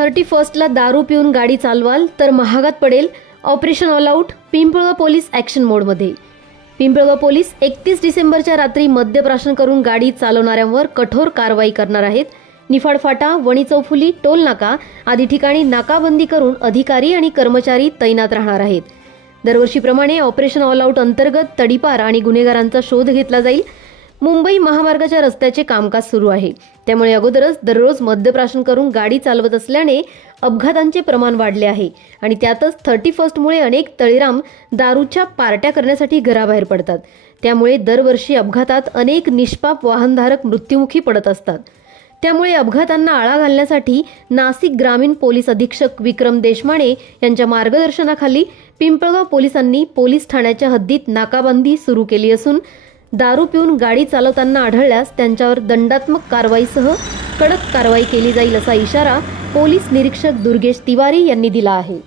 31ला दारू पिऊन गाडी चालवाल तर महागात पडेल. Operation all out. Pimpalgaon police action मोडमध्ये. पिंपळगाव पोलीस 31 डिसेंबरच्या रात्री मद्यप्राशन करून गाडी चालवणाऱ्यांवर कठोर कारवाई करणार आहेत. निफाड फाटा, वणी चौफुली, टोल नाका आदी ठिकाणी नाकाबंदी करून अधिकारी आणि कर्मचारी तैनात राहणार आहेत. दरवर्षीप्रमाणे ऑपरेशन ऑल आऊट अंतर्गत तडीपार आणि गुन्हेगारांचा शोध घेतला जाईल. मुंबई महामार्गाच्या रस्त्याचे कामकाज सुरू आहे, त्यामुळे अगोदरच दररोज मद्यप्राशन करून गाडी चालवत असल्याने अपघातांचे प्रमाण वाढले आहे आणि त्यातच 31मुळे अनेक तळीराम दारूच्या पार्ट्या करण्यासाठी घराबाहेर पडतात. त्यामुळे दरवर्षी अपघातात अनेक निष्पाप वाहनधारक मृत्युमुखी पडत असतात. त्यामुळे अपघातांना आळा घालण्यासाठी नाशिक ग्रामीण पोलीस अधीक्षक विक्रम देशमाने यांच्या मार्गदर्शनाखाली पिंपळगाव पोलिसांनी पोलीस ठाण्याच्या हद्दीत नाकाबंदी सुरू केली असून दारू पिऊन गाडी चालवताना आढळल्यास त्यांच्यावर दंडात्मक कारवाईसह कडक कारवाई केली जाईल असा इशारा पोलीस निरीक्षक दुर्गेश तिवारी यांनी दिला आहे.